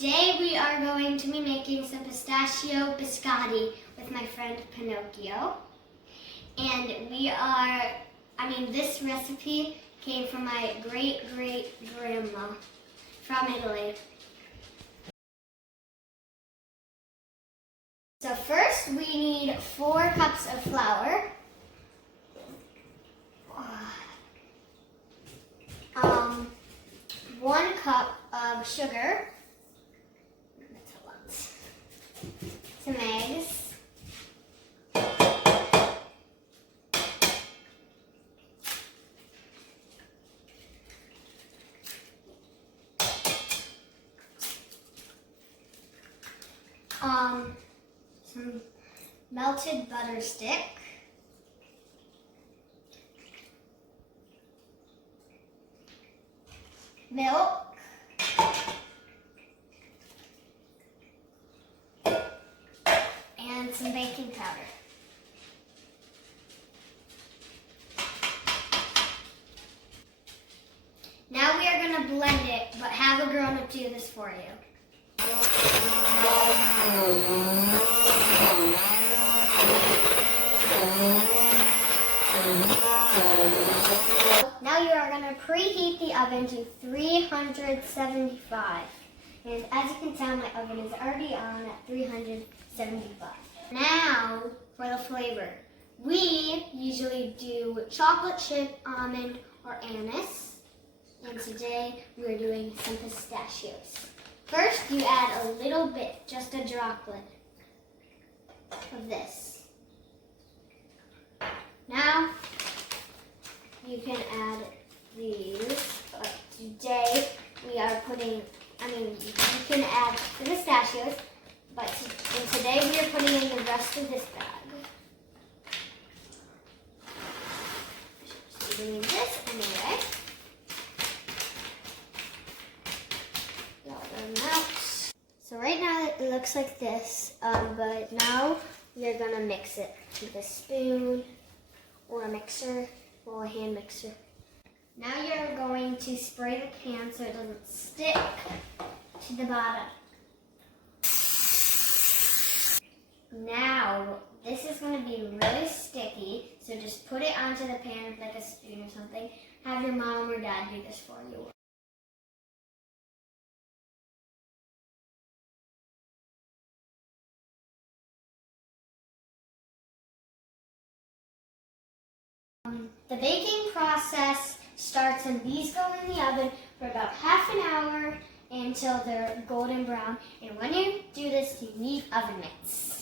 Today we are going to be making some pistachio biscotti with my friend Pinocchio. And this recipe came from my great-great-grandma from Italy. So first we need 4 cups of flour, 1 cup of sugar, that's a lot, some eggs, some melted butter stick, milk, and some baking powder. Now we are going to blend it, but have a grown-up do this for you. Now you are going to preheat the oven to 375. And as you can tell, my oven is already on at 375. Now for the flavor. We usually do chocolate chip, almond, or anise. And today we're doing some pistachios. First, you add a little bit, just a droplet of this. Now, you can add these, but today we are putting, you can add the pistachios, but today we are putting in the rest of this bag. Just doing this anyway. So right now it looks like this, but now we are going to mix it with a spoon or a mixer or a hand mixer. Now you're going to spray the pan so it doesn't stick to the bottom. Now this is going to be really sticky, so just put it onto the pan with like a spoon or something. Have your mom or dad do this for you. The baking process starts when these go in the oven for about half an hour until they're golden brown. And when you do this, you need oven mitts.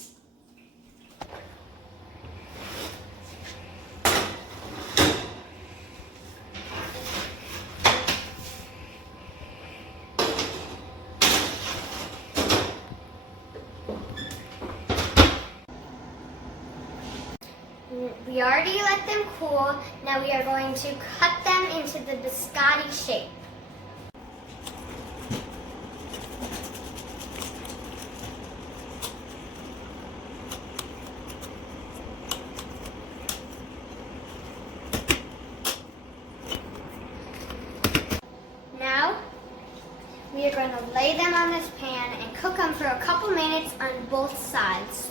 We already let them cool. Now we are going to cut them into the biscotti shape. Now we are going to lay them on this pan and cook them for a couple minutes on both sides.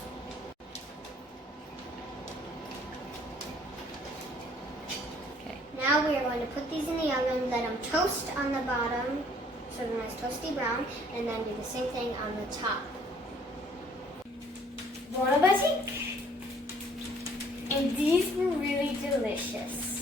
Now we are going to put these in the oven, let them toast on the bottom, so they're nice toasty brown, and then do the same thing on the top. Bon appetit! And these were really delicious.